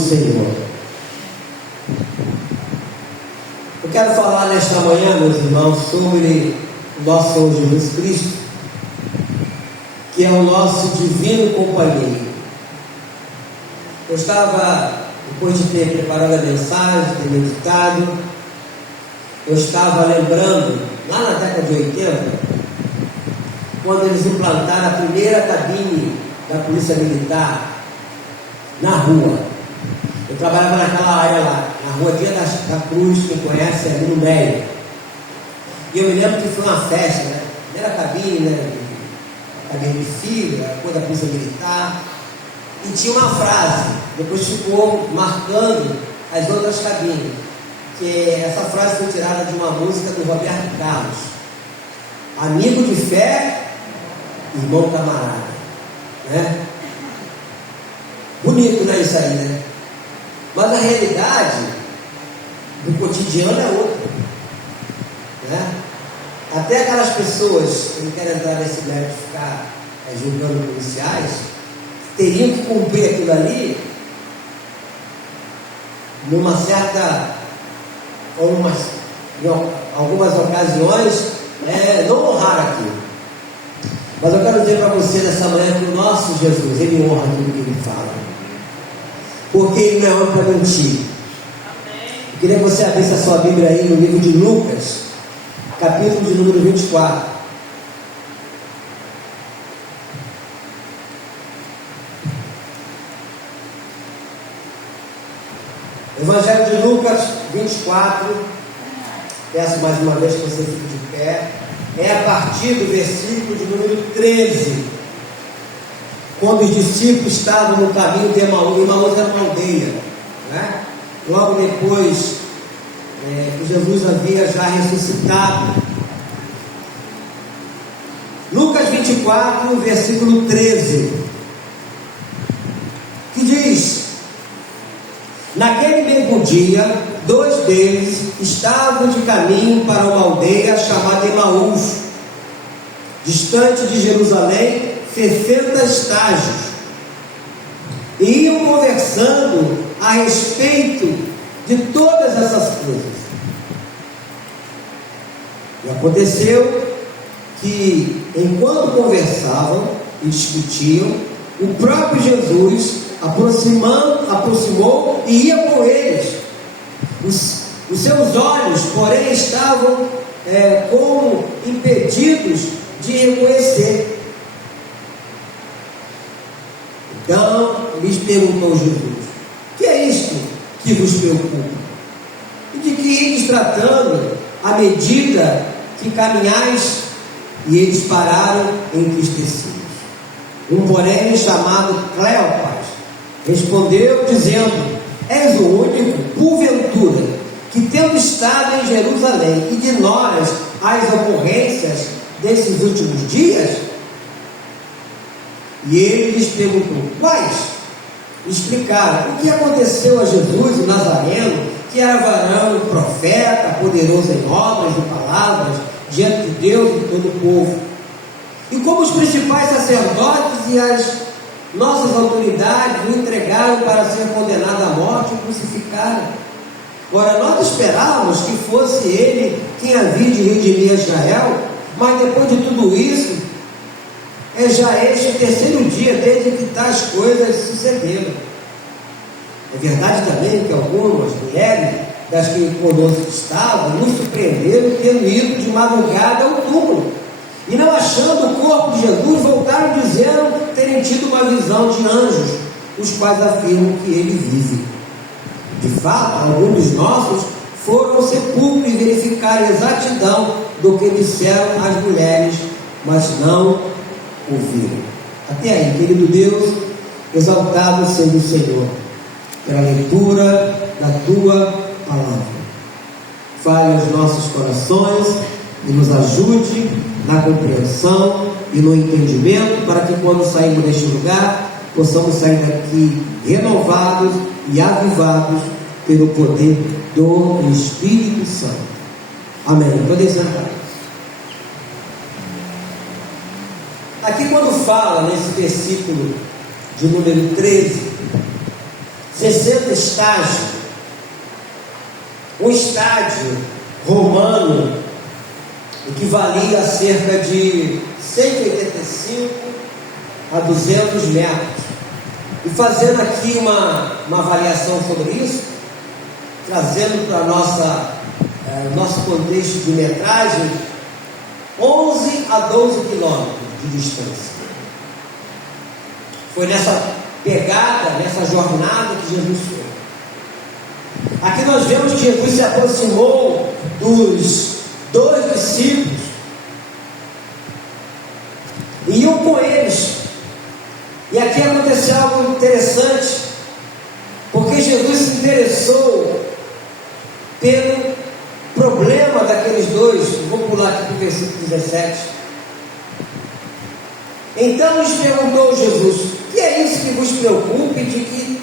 Senhor. Eu quero falar nesta manhã, meus irmãos, sobre o nosso Senhor Jesus Cristo, que é o nosso divino companheiro. Eu estava, depois de ter preparado a mensagem, ter meditado, eu estava lembrando, lá na década de 80, quando eles implantaram a primeira cabine da Polícia Militar na rua. Eu trabalhava naquela área lá, na rua Dia da Cruz, quem conhece, ali no meio. E eu me lembro que foi uma festa, né? Primeira cabine, né? Cabine de fio, a coisa da Polícia Militar. E tinha uma frase, depois ficou marcando as outras cabines. Que essa frase foi tirada de uma música do Roberto Carlos. Amigo de fé, irmão camarada. Né? Bonito, né, isso aí, né? Mas a realidade do cotidiano é outra, né? Até aquelas pessoas que não querem entrar nesse mérito de ficar julgando policiais, teriam que cumprir aquilo ali numa certa, em algumas ocasiões, não honrar aquilo. Mas eu quero dizer para você nessa manhã que o nosso Jesus, Ele honra aquilo que Ele fala, porque Ele não é homem para mentir. Eu queria que você abrisse a sua Bíblia aí no livro de Lucas, capítulo de número 24. Evangelho de Lucas 24, peço mais uma vez que você fique de pé. É a partir do versículo de número 13, quando os discípulos estavam no caminho de Emaús. Emaús era uma aldeia, né? Logo depois que Jesus havia já ressuscitado. Lucas 24, versículo 13, que diz: naquele mesmo dia, dois deles estavam de caminho para uma aldeia chamada Emaús, distante de Jerusalém 60 estágios, e iam conversando a respeito de todas essas coisas. E aconteceu que, enquanto conversavam e discutiam, o próprio Jesus aproximou e ia com eles. Os seus olhos, porém, estavam como impedidos de reconhecer. Então lhes perguntou Jesus: que é isto que vos preocupa? E de que ides tratando à medida que caminhais? E eles pararam entristecidos. Um, porém, chamado Cleopas, respondeu dizendo: és o único, porventura, que tendo estado em Jerusalém, ignoras as ocorrências desses últimos dias? E ele lhes perguntou: quais? Explicaram: o que aconteceu a Jesus, o Nazareno, que era varão, profeta, poderoso em obras e palavras, diante de Deus e todo o povo. E como os principais sacerdotes e as nossas autoridades o entregaram para ser condenado à morte e crucificaram. Ora, nós esperávamos que fosse ele quem havia de redimir Israel, mas depois de tudo isso, já este o terceiro dia desde que tais coisas sucederam. É verdade também que algumas mulheres das que conosco estavam nos surpreenderam tendo ido de madrugada ao túmulo, e não achando o corpo de Jesus, voltaram dizendo terem tido uma visão de anjos, os quais afirmam que ele vive. De fato, alguns dos nossos foram ao sepulcro e verificaram a exatidão do que disseram as mulheres, mas não ouviram. Até aí, querido Deus, exaltado seja o Senhor pela leitura da tua palavra. Fale aos nossos corações e nos ajude na compreensão e no entendimento, para que quando sairmos deste lugar, possamos sair daqui renovados e avivados pelo poder do Espírito Santo. Amém. Podem sentar. Aqui quando fala nesse versículo de número 13 60 estágios. Um estádio romano equivalia a cerca de 185 a 200 metros. E fazendo aqui uma avaliação sobre isso, trazendo para nosso contexto de metragem, 11 a 12 quilômetros de distância. Foi nessa pegada, nessa jornada que Jesus foi. Aqui nós vemos que Jesus se aproximou dos 2 discípulos e iam com eles. E aqui aconteceu algo interessante, porque Jesus se interessou pelo problema daqueles dois. Vou pular aqui para o versículo 17. Então lhes perguntou Jesus: que é isso que vos preocupa, de que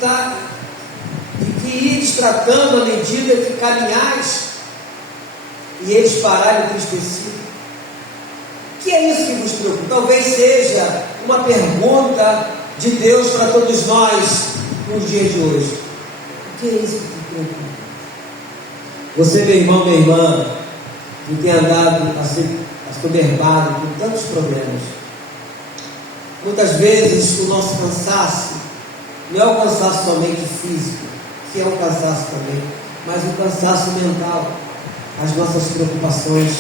ides tratando à medida que caminhais? E eles pararam entristecidos. Que é isso que vos preocupa? Talvez seja uma pergunta de Deus para todos nós nos dias de hoje. O que é isso que te preocupa? Você, meu irmão, minha irmã, que tem andado assoberbado com tantos problemas, muitas vezes o nosso cansaço não é o cansaço somente físico, que é um cansaço também, mas o cansaço mental, as nossas preocupações.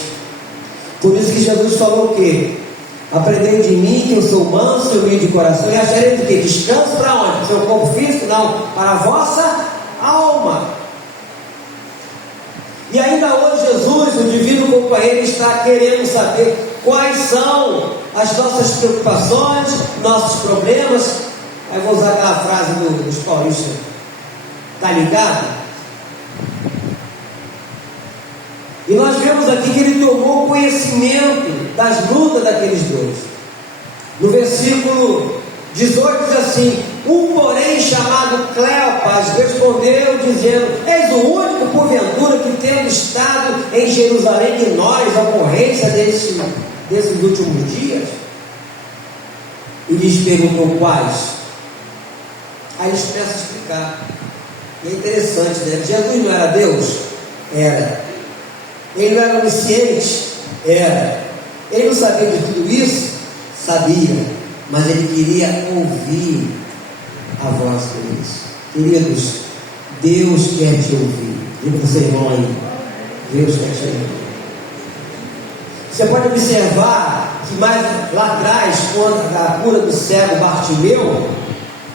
Por isso que Jesus falou o quê? Aprendei de mim, que eu sou manso e humilde de coração, e acharei de quê? Descanso para onde? Para o seu corpo físico? Não, para a vossa alma. E ainda hoje Jesus, o divino companheiro, está querendo saber quais são as nossas preocupações, nossos problemas. Aí vou usar aquela frase dos paulistas: está ligado? E nós vemos aqui que ele tomou conhecimento das lutas daqueles dois. No versículo 18 diz assim: um porém chamado Cleopas respondeu dizendo: eis o único porventura que tendo estado em Jerusalém de nós a ocorrência desses últimos dias? E lhes perguntou quais. Aí eles começam a explicar. E é interessante, né? Jesus não era Deus? Era. Ele não era onisciente? Era. Ele não sabia de tudo isso? Sabia. Mas ele queria ouvir a voz deles. Queridos, Deus quer te ouvir. Diga para o seu irmão aí: Deus quer te ouvir. Você pode observar que mais lá atrás, quando a cura do cego Bartimeu,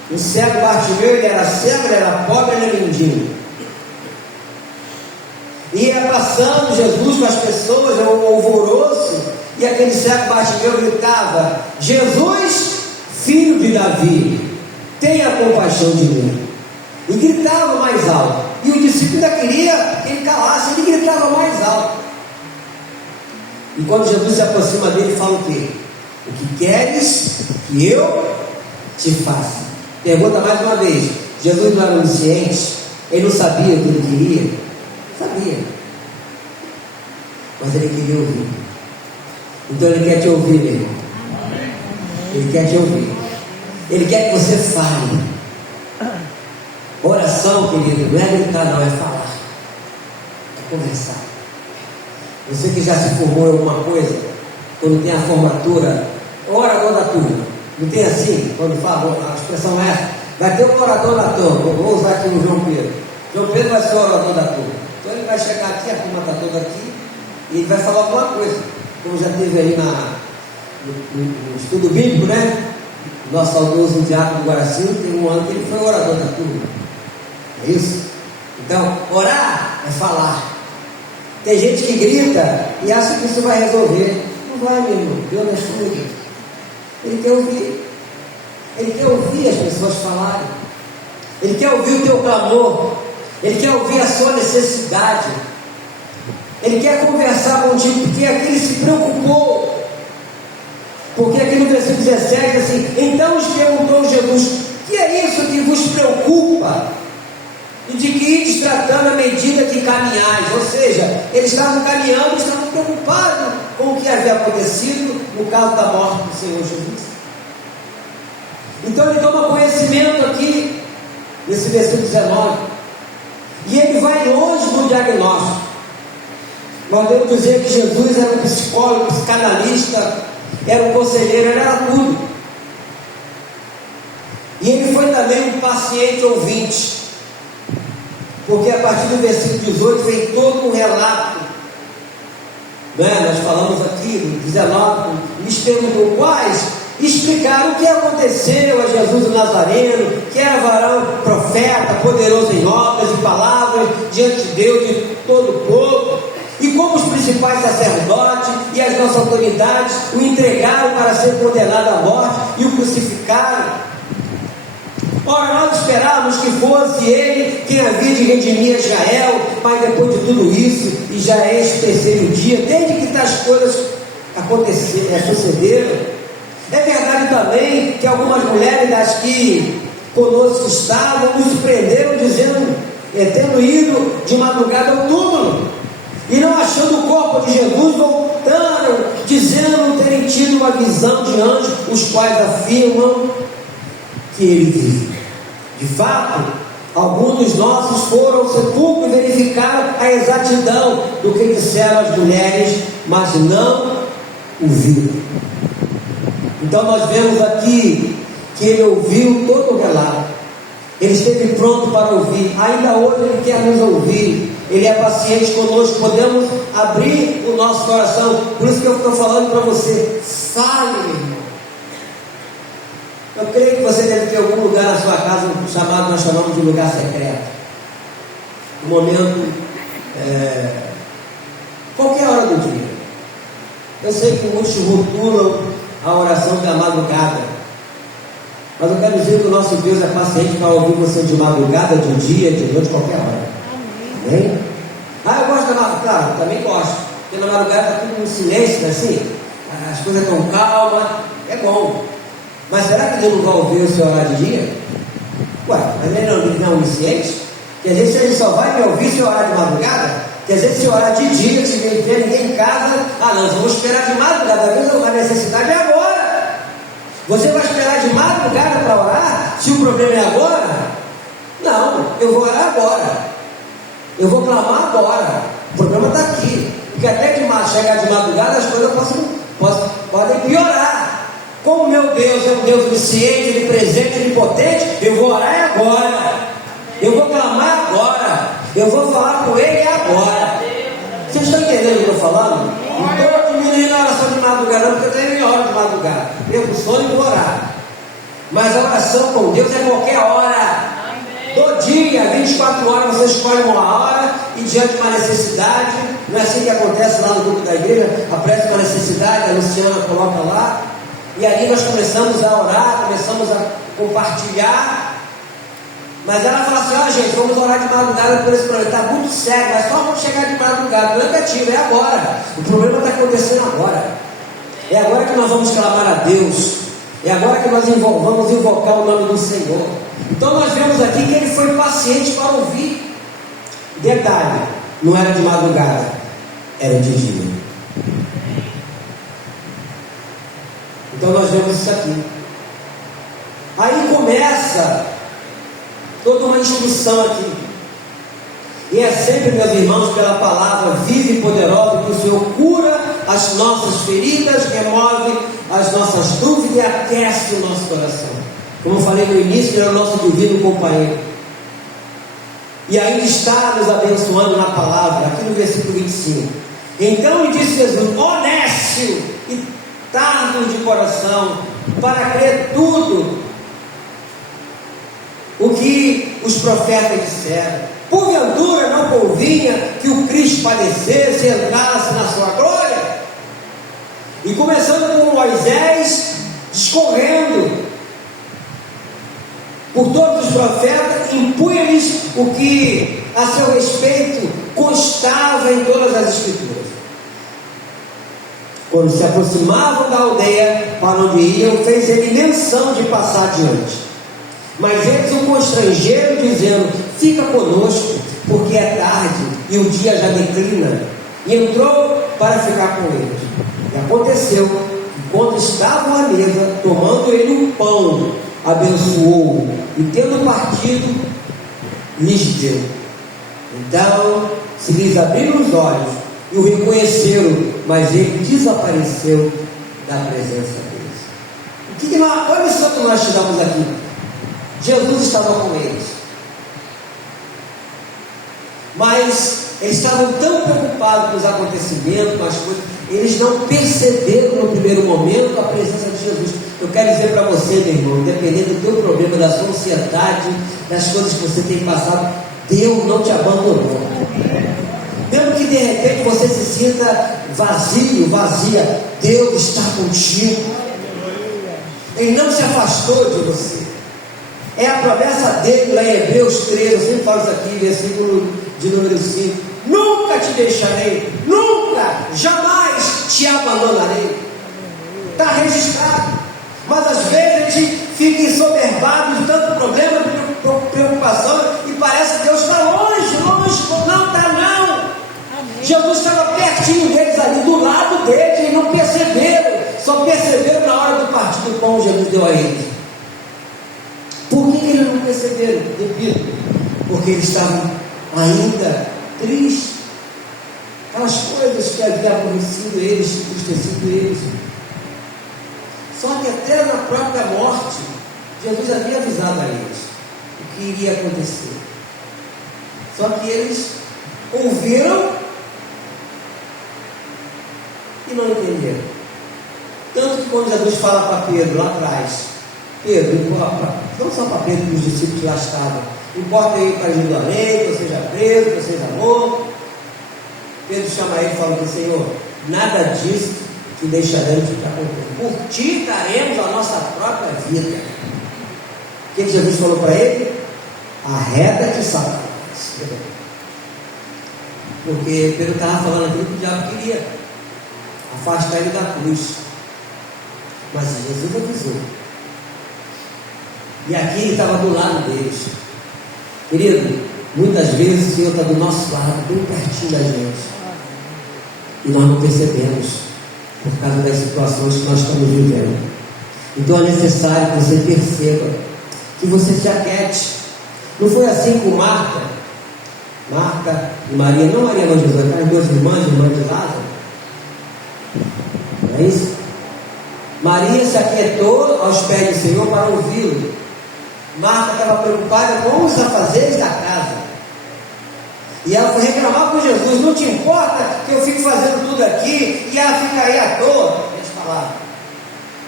o cego Bartimeu, ele era cego, ele era pobre, ele era mendigo. Ia passando Jesus com as pessoas, era um alvoroço, e aquele cego Bartimeu gritava: Jesus, filho de Davi, tenha compaixão de mim. E gritava mais alto. E o discípulo ainda queria que ele calasse, ele gritava mais alto. E quando Jesus se aproxima dele, fala o quê? O que queres que eu te faça? Pergunta mais uma vez: Jesus não era onisciente? Ele não sabia o que ele queria? Sabia, mas ele queria ouvir. Então ele quer te ouvir, meu irmão. Ele quer te ouvir. Ele quer que você fale. Oração, querido, não é gritar, não, é falar, é conversar. Você que já se formou em alguma coisa, quando tem a formatura, orador da turma, não tem assim? Quando fala, a expressão é essa: vai ter um orador da turma. Vou usar aqui o João Pedro. João Pedro vai ser o orador da turma. Então ele vai chegar aqui, a turma está toda aqui, e ele vai falar alguma coisa, como já teve aí no estudo bíblico, né? Nosso saudoso diácono do Guaraci, tem um ano que ele foi o orador da turma. É isso? Então, orar é falar. Tem gente que grita e acha que isso vai resolver. Não vai, meu irmão. Deus é surdo. Ele quer ouvir. Ele quer ouvir as pessoas falarem. Ele quer ouvir o teu clamor. Ele quer ouvir a sua necessidade. Ele quer conversar contigo, porque aqui ele se preocupou. Porque aqui no versículo 17 assim: então lhes perguntou Jesus: que é isso que vos preocupa? E de que ides tratando à medida que caminhais? Ou seja, eles estavam caminhando, estavam preocupados com o que havia acontecido no caso da morte do Senhor Jesus. Então ele toma conhecimento aqui nesse versículo 19. E ele vai longe no diagnóstico. Nós devemos dizer que Jesus era um psicólogo, psicanalista, era um conselheiro, ele era tudo. E ele foi também um paciente ouvinte, porque a partir do versículo 18 vem todo um relato, né? Nós falamos aqui no 19, nos perguntou quais explicaram o que aconteceu a Jesus o Nazareno, que era varão, profeta, poderoso em obras e palavras diante de Deus e de todo o povo, e como os principais sacerdotes e as nossas autoridades o entregaram para ser condenado à morte e o crucificaram. Ora, nós esperávamos que fosse ele quem havia de redimir Israel, mas depois de tudo isso, e já é este terceiro dia, desde que tais coisas sucederam. É verdade também que algumas mulheres das que conosco estavam nos surpreenderam, dizendo, tendo ido de madrugada ao túmulo, e não achando o corpo de Jesus, voltaram, dizendo terem tido uma visão de anjos, os quais afirmam que ele vive. De fato, alguns dos nossos foram ao sepulcro e verificaram a exatidão do que disseram as mulheres, mas não o viram. Então nós vemos aqui que ele ouviu todo o relato, ele esteve pronto para ouvir, ainda hoje ele quer nos ouvir, ele é paciente conosco, podemos abrir o nosso coração. Por isso que eu estou falando para você, fale, meu irmão. Eu creio que você deve ter algum lugar na sua casa chamado, nós chamamos de lugar secreto. Um momento, qualquer hora do dia. Eu sei que muitos rotulam a oração da madrugada, mas eu quero dizer que o nosso Deus é paciente para ouvir você de madrugada, de dia, de noite, qualquer hora. Amém? Eu gosto da madrugada, claro, também gosto, porque na madrugada está tudo em silêncio, assim, as coisas estão calmas, é bom. Mas será que Deus não vai ouvir o seu orar de dia? Mas ele não é onisciente? Quer dizer, se ele só vai me ouvir se eu orar de madrugada? Quer dizer, se eu orar de dia, se não tiver ninguém em casa, nós vamos esperar de madrugada, às vezes a necessidade é agora. Você vai esperar de madrugada para orar? Se o problema é agora? Não, eu vou orar agora. Eu vou clamar agora. O problema está aqui. Porque até chegar de madrugada as coisas podem piorar. Como meu Deus é um Deus onisciente, onipresente, onipotente, eu vou orar agora. Eu vou clamar agora. Eu vou falar com Ele agora. Vocês estão entendendo o que eu estou falando? Não estou diminuindo a oração de madrugada, não, porque eu tenho hora de madrugada. Perco o sono e vou orar. Mas a oração com Deus é qualquer hora. Do dia, 24 horas, você escolhe uma hora e diante de uma necessidade. Não é assim que acontece lá no grupo da igreja? Aparece uma necessidade, a Luciana coloca lá. E ali nós começamos a orar, começamos a compartilhar. Mas ela fala assim, gente, vamos orar de madrugada por esse problema. Está muito sério, mas só vamos chegar de madrugada. Não é negativo, é agora. O problema está acontecendo agora. É agora que nós vamos clamar a Deus. É agora que nós vamos invocar o nome do Senhor. Então nós vemos aqui que ele foi paciente para ouvir. Detalhe, não era de madrugada, era de dia. Então nós vemos isso aqui. Aí começa toda uma instrução aqui. E é sempre, meus irmãos, pela palavra viva e poderosa que o Senhor cura as nossas feridas, remove as nossas dúvidas e aquece o nosso coração. Como eu falei no início, ele é o nosso divino companheiro. E ainda está nos abençoando na palavra, aqui no versículo 25. Então lhe disse Jesus, honesto e tardo de coração, para crer tudo o que os profetas disseram. Porventura não convinha que o Cristo padecesse e entrasse na sua glória? E começando com Moisés, discorrendo por todos os profetas, impunha-lhes o que a seu respeito constava em todas as escrituras. Quando se aproximavam da aldeia para onde iam, fez ele menção de passar adiante. Mas eles o constrangeram, dizendo, fica conosco, porque é tarde e o dia já declina. E entrou para ficar com eles. E aconteceu que quando estavam à mesa, tomando ele um pão, abençoou e, tendo partido, lhes deu. Então se lhes abriram os olhos e o reconheceram, mas ele desapareceu da presença deles. Qual é a lição que nós tiramos aqui? Jesus estava com eles, mas eles estavam tão preocupados com os acontecimentos, com as coisas, eles não perceberam no primeiro momento a presença de Jesus. Eu quero dizer para você, meu irmão, independente do teu problema, da sua ansiedade, das coisas que você tem passado, Deus não te abandonou. Mesmo que de repente você se sinta vazio, vazia, Deus está contigo. Ele não se afastou de você. É a promessa dele lá em Hebreus 13, eu sempre falo isso aqui, versículo de número 5. Nunca te deixarei, nunca, jamais te abandonarei. Está registrado. Mas às vezes a gente fica ensoberbado de tanto problema, de preocupação, e parece que Deus está longe, longe. Não está não. Amém. Jesus estava pertinho deles ali, do lado deles, e não perceberam. Só perceberam na hora do partir do pão que Jesus deu a eles. Por que eles não perceberam? Repito, porque eles estavam ainda tristes. Aquelas coisas que haviam aborrecido eles, entristecido eles. Só que até na própria morte, Jesus havia avisado a eles o que iria acontecer. Só que eles ouviram e não entenderam. Tanto que quando Jesus fala para Pedro lá atrás, Pedro, não só para Pedro, que os discípulos lá estavam, importa ir para Jerusalém, que eu seja preso, que eu seja morto. Pedro chama ele e fala que, Senhor, nada disso te deixaremos ficar contente. Por ti daremos a nossa própria vida. O que Jesus falou para ele? Arreda-te, Satanás. Porque Pedro estava falando aquilo que o diabo queria, afastar ele da cruz. Mas Jesus avisou. E aqui ele estava do lado deles. Querido, muitas vezes o Senhor está do nosso lado, bem pertinho da gente, e nós não percebemos, por causa das situações que nós estamos vivendo. Então é necessário que você perceba, que você se aquiete. Não foi assim com Marta e Maria, não Maria, mas Jesus, aquelas duas irmãs de Lázaro. Não é isso? Maria se aquietou aos pés do Senhor para ouvi-lo. Marta estava preocupada com os afazeres da casa. E ela foi reclamar com Jesus: não te importa que eu fique fazendo tudo aqui e ela fica aí à toa? Deixa eu falar.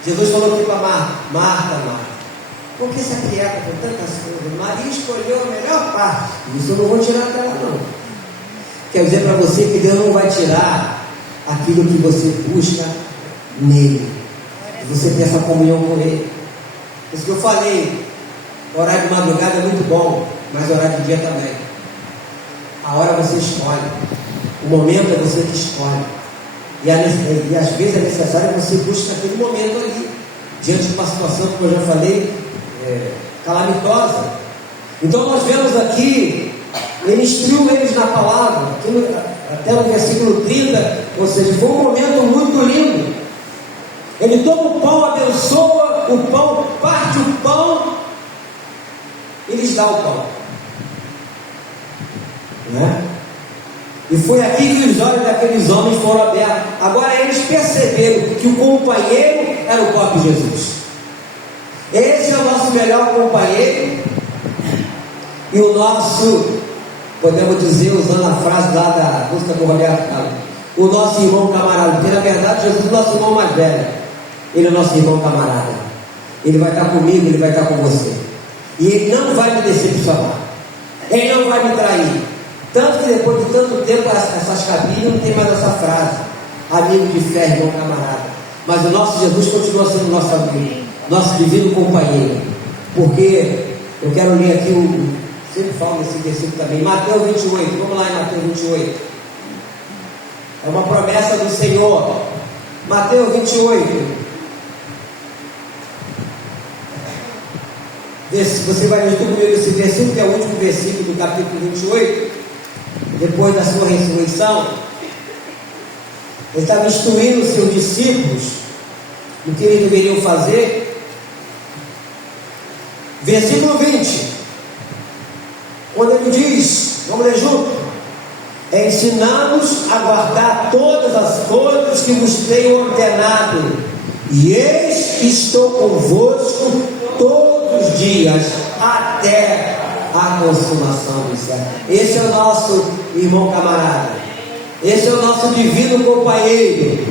Jesus falou aqui para Marta, por que se aquieta com tantas coisas? Maria escolheu a melhor parte. Isso eu não vou tirar dela, não. Quero dizer para você que Deus não vai tirar aquilo que você busca nele. Você tem essa comunhão com ele. Por isso que eu falei, orar de madrugada é muito bom, mas orar de dia também. A hora você escolhe, o momento é você que escolhe, e às vezes é necessário que você busque aquele momento ali, diante de uma situação, como eu já falei, calamitosa. Então nós vemos aqui, ele instruiu eles na palavra, até no versículo 30, ou seja, foi um momento muito lindo. Ele toma o pão, abençoa o pão, parte o pão e lhes dá o pão. Né? E foi aqui que os olhos daqueles homens foram abertos. Agora eles perceberam que o companheiro era o próprio Jesus. Esse é o nosso melhor companheiro e o nosso, podemos dizer, usando a frase lá da música do Roberto Carlos, o nosso irmão camarada. Porque na verdade Jesus é o nosso irmão mais velho. Ele é o nosso irmão camarada. Ele vai estar comigo, ele vai estar com você. E ele não vai me decepcionar. Ele não vai me trair. Tanto que depois de tanto tempo essas cabines não tem mais essa frase, amigo de fé, irmão camarada. Mas o nosso Jesus continua sendo nosso amigo, nosso divino companheiro. Porque eu quero ler aqui, sempre falo nesse versículo também, Mateus 28, vamos lá em Mateus 28. É uma promessa do Senhor. Mateus 28. Você vai ler comigo esse versículo, que é o último versículo do capítulo 28. Depois da sua ressurreição, ele estava instruindo os seus discípulos no que eles deveriam fazer. Versículo 20, quando ele diz, vamos ler junto: ensinamos a guardar todas as coisas que vos tenho ordenado, e eis que estou convosco todos os dias, até a consumação do século. Esse é o nosso irmão camarada, esse é o nosso divino companheiro,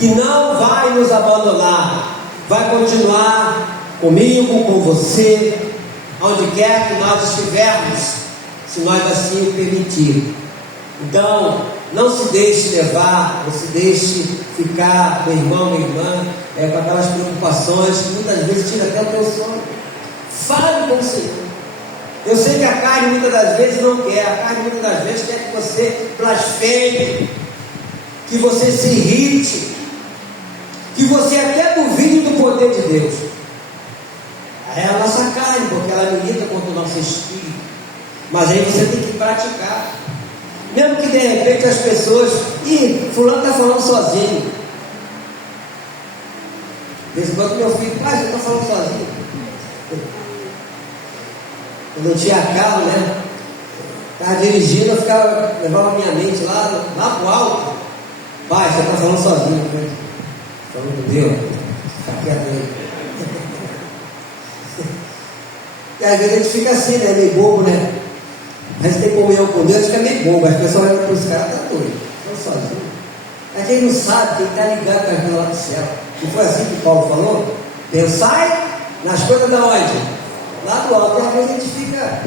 que não vai nos abandonar, vai continuar comigo, com você, onde quer que nós estivermos, se nós assim o permitirmos. Então, não se deixe levar, não se deixe ficar, meu irmão, minha irmã, com aquelas preocupações que muitas vezes tira até o teu sono. Fale com o Senhor. Eu sei que a carne muitas das vezes não quer, a carne muitas das vezes quer que você blasfeme, que você se irrite, que você até duvide do poder de Deus. É a nossa carne, porque ela milita contra o nosso espírito. Mas aí você tem que praticar. Mesmo que de repente as pessoas, fulano está falando sozinho. De vez em quando meu filho, pai, você está falando sozinho. Quando eu tinha carro, né? Estava dirigindo, eu levava minha mente lá pro alto. Pai, você está falando sozinho. Falando com Deus, fica quieto aí. E às vezes a gente fica assim, né? Meio bobo, né? A gente tem comunhão com Deus, fica meio bobo. As pessoas olham para os caras, tá doido, estão sozinhos. É quem não sabe, quem está ligado com as coisas lá do céu. Não foi assim que Paulo falou? Pensai nas coisas da onde? Lá do alto. E às vezes a gente fica,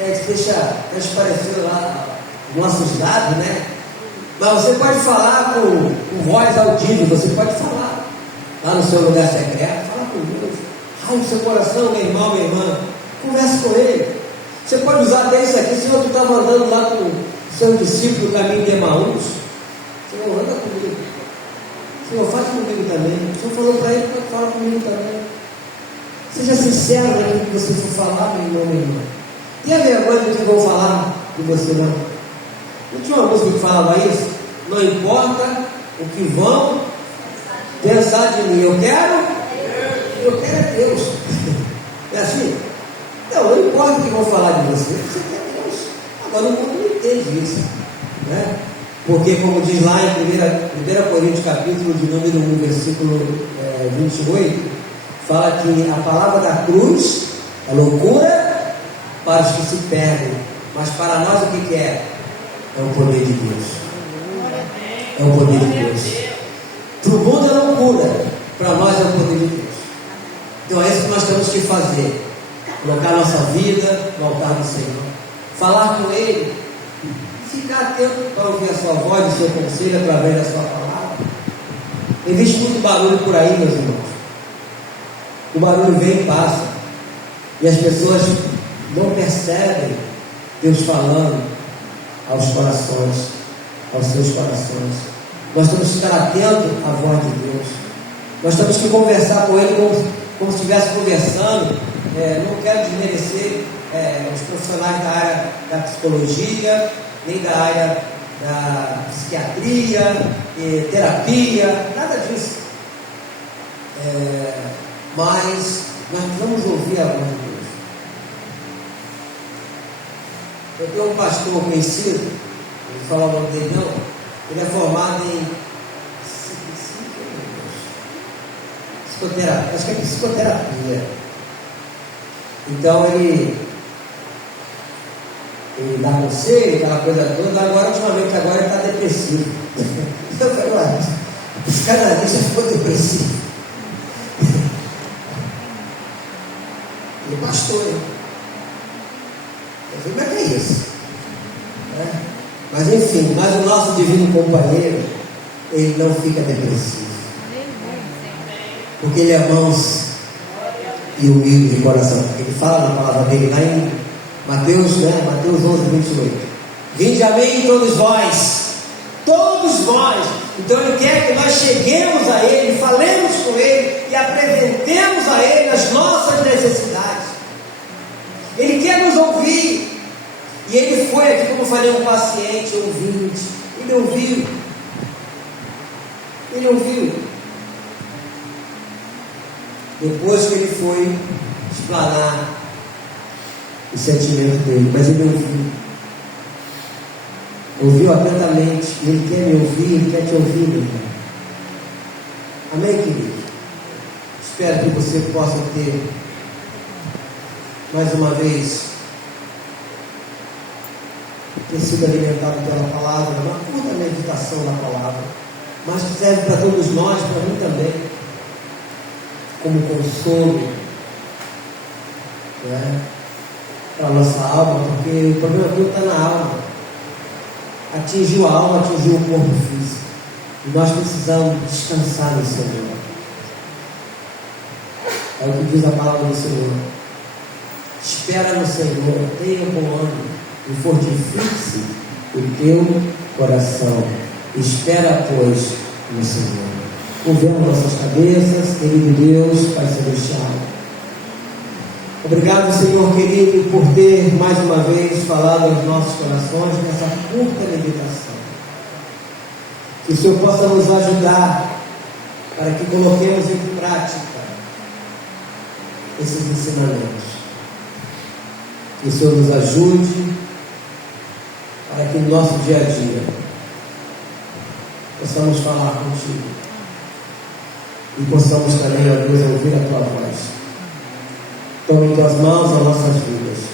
a gente deixa transparecer lá os nossos dados, né? Mas você pode falar com voz audível, você pode falar lá no seu lugar secreto, fala com Deus. Ai, no seu coração, meu irmão, minha irmã, converse com Ele. Você pode usar até isso aqui. Senhor, tu estava andando lá com o seu discípulo no caminho de Emaús. Senhor, anda comigo. Senhor, faz comigo também. O Senhor falou para ele, fala comigo também. Seja sincero naquilo que você for falar, meu irmão, minha irmã. Tenha vergonha do que vão falar de você, não. Não tinha uma música que falava isso? Não importa o que vão pensar de mim. Eu quero é Deus. É assim? Não importa o que vão falar de você quer Deus. Agora o mundo não entende isso, né? Porque, como diz lá em 1 Coríntios, capítulo de número 1, versículo 28, fala que a palavra da cruz é loucura para os que se perdem, mas para nós o que é? É o poder de Deus. É o poder de Deus. Para o mundo é loucura, para nós é o poder de Deus. Então é isso que nós temos que fazer: colocar nossa vida no altar do Senhor, falar com Ele, ficar atento para ouvir a sua voz, o seu conselho através da sua palavra. Existe muito barulho por aí, meus irmãos. O barulho vem e passa, e as pessoas não percebem Deus falando aos corações, aos seus corações. Nós temos que estar atentos à voz de Deus. Nós temos que conversar com Ele como se estivesse conversando. Não quero desmerecer os profissionais da área da psicologia, nem da área da psiquiatria, terapia, nada disso. Mas nós vamos ouvir a voz de Deus. Eu tenho um pastor conhecido, não vou falar o nome dele não, ele é formado em psicoterapia, acho que é psicoterapia. Então ele dá conselho, aquela coisa toda. Agora, ultimamente, ele está depressivo. Então eu falei, ué, esse cara já ficou depressivo. Ele é pastor, hein? Eu falei, como é que é isso? Mas enfim, o nosso divino companheiro, ele não fica depressivo. Porque ele é manso e humilde de coração. Ele fala na palavra dele lá em Mateus 11, 28. Vinde a mim todos vós. Então ele quer que nós cheguemos a Ele, falemos com Ele e apresentemos a Ele as nossas necessidades. Ele quer nos ouvir. E ele foi aqui, como eu falei, um paciente ouvinte. Ele ouviu. Depois que ele foi explanar o sentimento dele, mas ele ouviu atentamente, e ele quer me ouvir, ele quer te ouvir, meu irmão. Amém, querido? Espero que você possa ter, mais uma vez, ter sido alimentado pela palavra, uma curta meditação da palavra, mas que serve para todos nós, para mim também, como consolo, né, para a nossa alma, porque o problema todo está na alma. Atingiu a alma, atingiu o corpo físico, e nós precisamos descansar no Senhor. É o que diz a palavra do Senhor. Espera no Senhor, tenha bom ânimo e fortifique-se o teu coração. Espera, pois, no Senhor. Curvemos nossas cabeças, querido Deus, Pai Celestial. Obrigado, Senhor querido, por ter mais uma vez falado aos nossos corações nessa curta meditação. Que o Senhor possa nos ajudar para que coloquemos em prática esses ensinamentos. Que o Senhor nos ajude para que no nosso dia a dia possamos falar contigo e possamos também, ó Deus, ouvir a tua voz. Tome em tuas mãos as nossas vidas.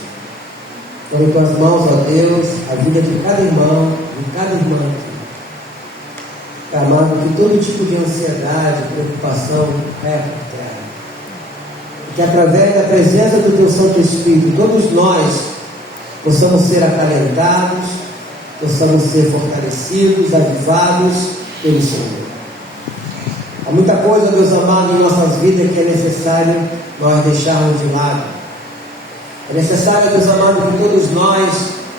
Tome em tuas mãos, ó Deus, a vida de cada irmão, de cada irmã aqui. Amado, que todo tipo de ansiedade, preocupação caia por terra. E que através da presença do teu Santo Espírito, todos nós possamos ser acalentados, possamos ser fortalecidos, avivados pelo Senhor. Há muita coisa, Deus amado, em nossas vidas que é necessário nós deixarmos de lado. É necessário, Deus amado, que todos nós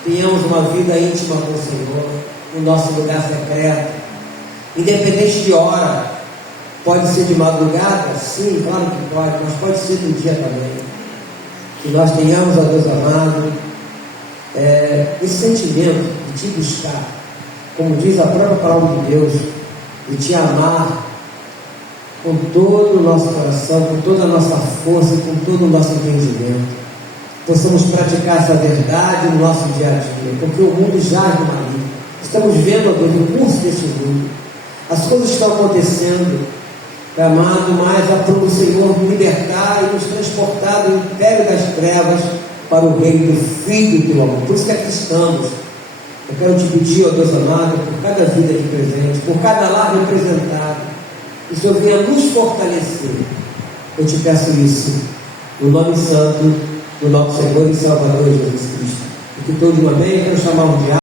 tenhamos uma vida íntima com o Senhor, no nosso lugar secreto, independente de hora. Pode ser de madrugada? Sim, claro que pode, mas pode ser do dia também. Que nós tenhamos, ó Deus amado, esse sentimento de te buscar, como diz a própria palavra de Deus, de te amar com todo o nosso coração, com toda a nossa força, com todo o nosso entendimento. Possamos praticar essa verdade no nosso dia a dia, porque o mundo jaz no maligno. Estamos vendo, ó Deus, o curso deste mundo. As coisas estão acontecendo, amado, mas é para o Senhor nos libertar e nos transportar do império das trevas para o reino do Filho do teu amor. Por isso que aqui estamos. Eu quero te pedir, ó Deus amado, por cada vida aqui presente, por cada lar representado, que o Senhor venha nos fortalecer. Eu te peço isso, no nome santo do nosso Senhor e Salvador Jesus Cristo. E que todos, amém, eu quero chamar o diácono.